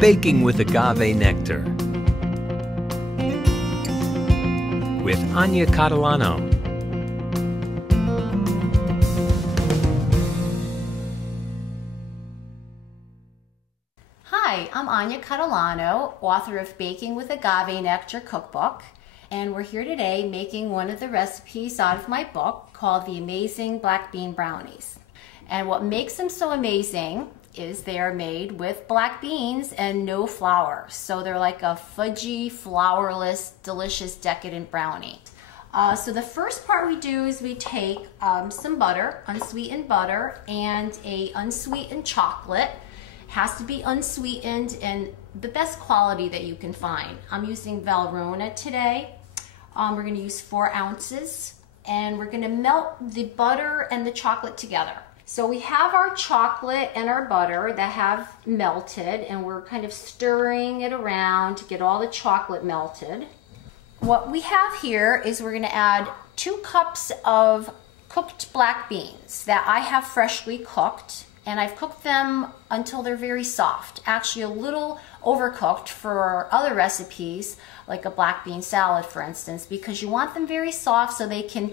Baking with Ohgave Nectar with Ania Catalano. Hi, I'm Ania Catalano, author of Baking with Ohgave Nectar cookbook, and we're here today making one of the recipes out of my book called the Amazing Black Bean Brownies. And what makes them so amazing is they are made with black beans and no flour. So they're like a fudgy, flourless, delicious, decadent brownie. So the first part we do is we take some butter, unsweetened butter, and a unsweetened chocolate. Has to be unsweetened and the best quality that you can find. I'm using Valrhona today. We're going to use 4 ounces, and we're going to melt the butter and the chocolate together. So we have our chocolate and our butter that have melted, and we're kind of stirring it around to get all the chocolate melted. What we have here is we're going to add 2 cups of cooked black beans that I have freshly cooked, and I've cooked them until they're very soft. Actually a little overcooked for other recipes, like a black bean salad, for instance, because you want them very soft so they can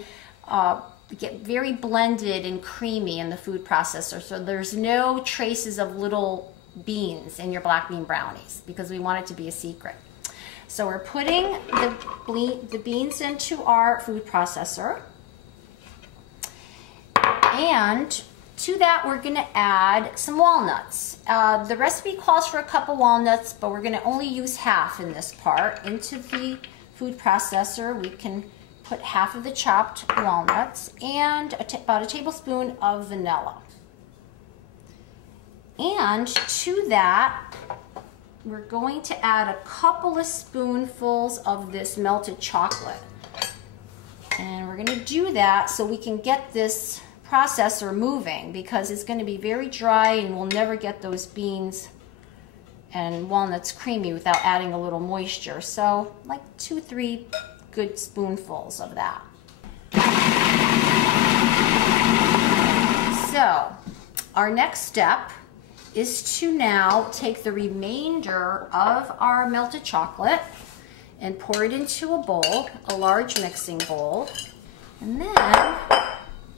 get very blended and creamy in the food processor. So there's no traces of little beans in your black bean brownies because we want it to be a secret. So we're putting the beans into our food processor, and to that we're going to add some walnuts. The recipe calls for a cup of walnuts, but we're going to only use half in this part. Into the food processor we can put half of the chopped walnuts and about a tablespoon of vanilla. And to that we're going to add a couple of spoonfuls of this melted chocolate. And we're going to do that so we can get this processor moving, because it's going to be very dry and we'll never get those beans and walnuts creamy without adding a little moisture. So like 2-3 good spoonfuls of that. So our next step is to now take the remainder of our melted chocolate and pour it into a bowl, a large mixing bowl. And then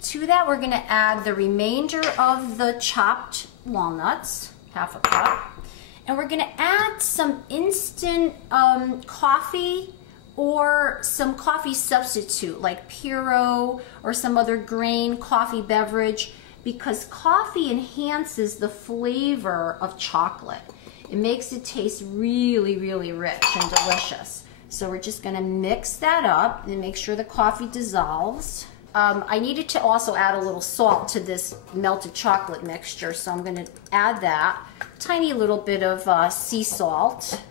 to that we're going to add the remainder of the chopped walnuts, half a cup. And we're going to add some instant coffee or some coffee substitute like Puro or some other grain coffee beverage, because coffee enhances the flavor of chocolate. It makes it taste really, really rich and delicious. So we're just going to mix that up and make sure the coffee dissolves. I needed to also add a little salt to this melted chocolate mixture, so I'm going to add that. Tiny little bit of sea salt.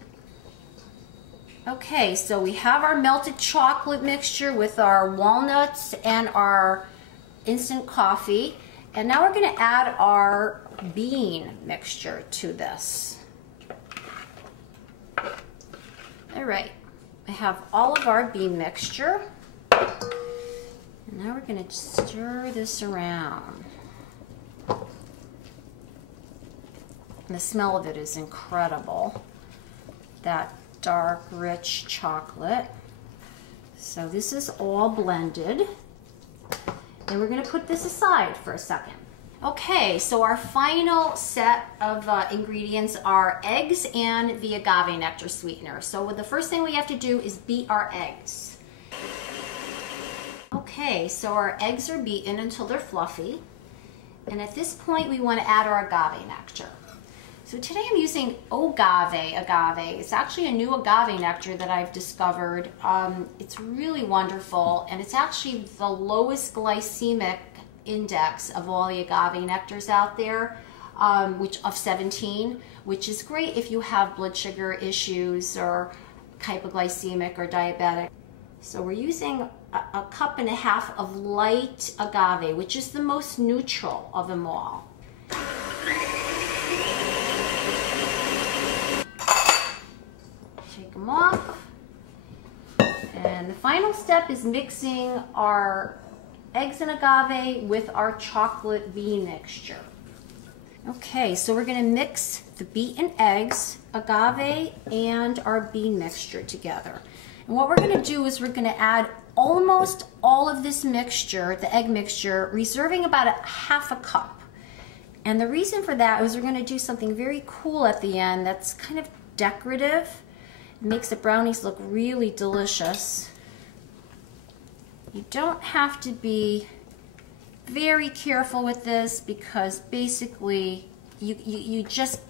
Okay, so we have our melted chocolate mixture with our walnuts and our instant coffee. And now we're going to add our bean mixture to this. All right, I have all of our bean mixture. And now we're going to stir this around. And the smell of it is incredible. That dark, rich chocolate. So this is all blended. And we're going to put this aside for a second. Okay, so our final set of ingredients are eggs and the Ohgave nectar sweetener. So the first thing we have to do is beat our eggs. Okay, so our eggs are beaten until they're fluffy. And at this point we want to add our Ohgave nectar. So today I'm using Ohgave. It's actually a new Ohgave nectar that I've discovered. It's really wonderful, and it's actually the lowest glycemic index of all the Ohgave nectars out there, which of 17, which is great if you have blood sugar issues or hypoglycemic or diabetic. So we're using a cup and a half of light Ohgave, which is the most neutral of them all. Take them off. And the final step is mixing our eggs and Ohgave with our chocolate bean mixture. Okay, so we're gonna mix the beaten eggs, agave, and our bean mixture together. And what we're gonna do is we're gonna add almost all of this mixture, the egg mixture, reserving about half a cup. And the reason for that is we're gonna do something very cool at the end that's kind of decorative. It makes the brownies look really delicious. You don't have to be very careful with this because basically you just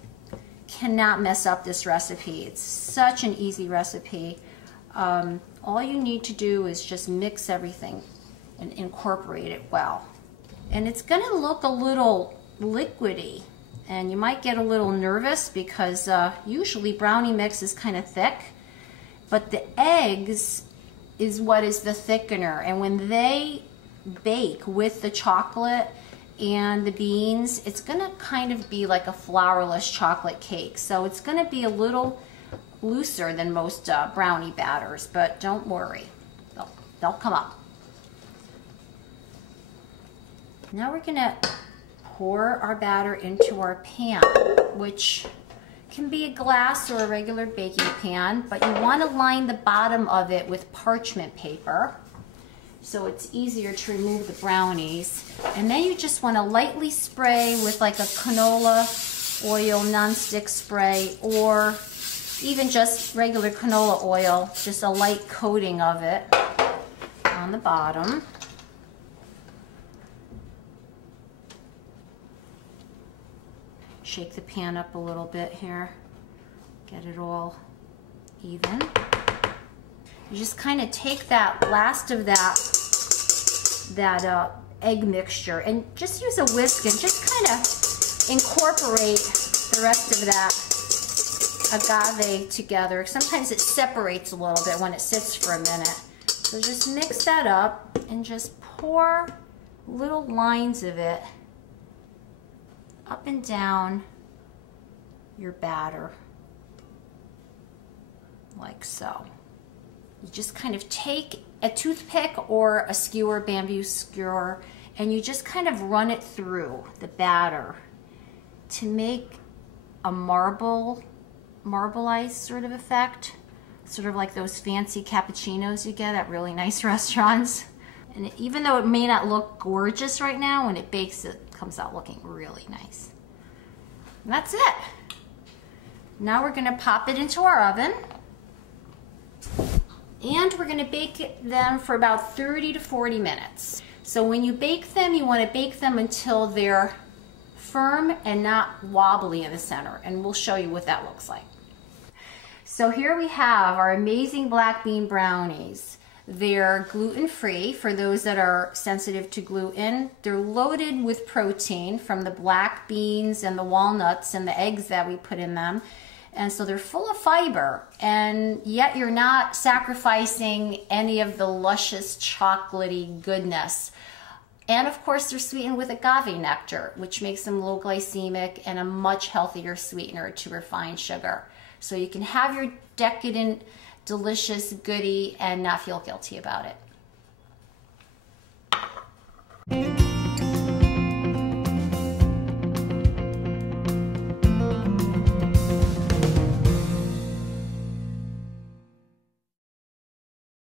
cannot mess up this recipe. It's such an easy recipe. All you need to do is just mix everything and incorporate it well. And it's gonna look a little liquidy, and you might get a little nervous because usually brownie mix is kind of thick, but the eggs is what is the thickener, and when they bake with the chocolate and the beans, it's gonna kind of be like a flourless chocolate cake. So it's gonna be a little looser than most brownie batters, but don't worry, they'll come up. Now we're gonna pour our batter into our pan, which can be a glass or a regular baking pan, but you want to line the bottom of it with parchment paper so it's easier to remove the brownies. And then you just want to lightly spray with like a canola oil non-stick spray, or even just regular canola oil, just a light coating of it on the bottom. Shake the pan up a little bit here, get it all even. You just kind of take that last of that egg mixture and just use a whisk and just kind of incorporate the rest of that agave together. Sometimes it separates a little bit when it sits for a minute. So just mix that up and just pour little lines of it up and down your batter, like so. You just kind of take a toothpick or a skewer, bamboo skewer, and you just kind of run it through the batter to make a marbleized sort of effect, sort of like those fancy cappuccinos you get at really nice restaurants. And even though it may not look gorgeous right now, when it bakes, it comes out looking really nice. And that's it. Now we're gonna pop it into our oven, and we're gonna bake them for about 30 to 40 minutes. So when you bake them, you wanna bake them until they're firm and not wobbly in the center, and we'll show you what that looks like. So here we have our amazing black bean brownies. They're gluten-free for those that are sensitive to gluten. They're loaded with protein from the black beans and the walnuts and the eggs that we put in them. And so they're full of fiber, and yet you're not sacrificing any of the luscious chocolatey goodness. And of course they're sweetened with agave nectar, which makes them low glycemic and a much healthier sweetener to refined sugar. So you can have your decadent, delicious goodie and not feel guilty about it.